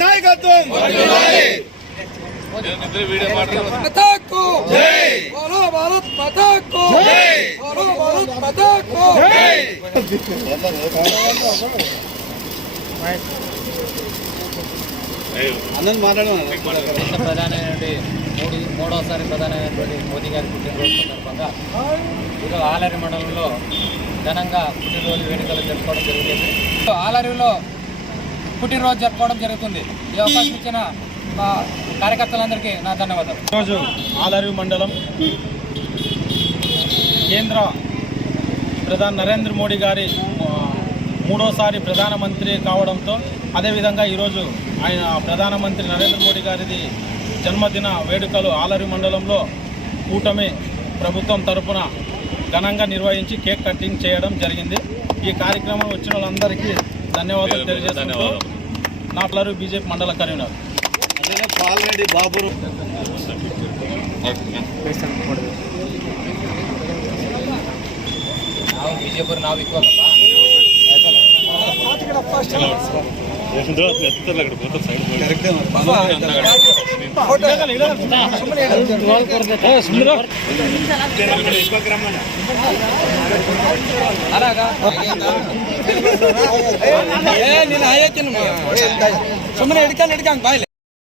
నాయకత్వం! మతాకు బోలో భారత్ మతాకు బోలో అందరూ మాట్లాడమన్న ప్రధానమైనటువంటి మూడోసారి మూడవసారి ప్రధానమైనటువంటి మోదీ గారి పుట్టినరోజు సందర్భంగా ఈరోజు ఆలరి మండలంలో ఘనంగా పుట్టినరోజు వేడుకలు జరుపుకోవడం జరుగుతుంది. ఆలరిలో పుట్టినరోజు జరుపుకోవడం జరుగుతుంది. ఈ అవకాశం ఇచ్చిన మా కార్యకర్తలందరికీ నా ధన్యవాదాలు. ఈరోజు ఆలరి మండలం కేంద్ర ప్రధాని నరేంద్ర మోడీ గారి మూడోసారి ప్రధానమంత్రి కావడంతో అదేవిధంగా ఈరోజు ఆయన ప్రధానమంత్రి నరేంద్ర మోడీ గారిది జన్మదిన వేడుకలు ఆలరి మండలంలో కూటమి ప్రభుత్వం తరపున ఘనంగా నిర్వహించి కేక్ కటింగ్ చేయడం జరిగింది. ఈ కార్యక్రమం వచ్చిన వాళ్ళందరికీ ధన్యవాదాలు తెలియజేస్తున్నారు నా ప్లరు బీజేపీ మండల కరీంనగర్ బాబు బీజేపీ నావి ఎక్కువ. ಸುಮ್ಮನೆ ಹಿಡ್ಕೊಂಡು ಹಿಡ್ಕೊಂಡು ಬಾಯ್ಲೆ.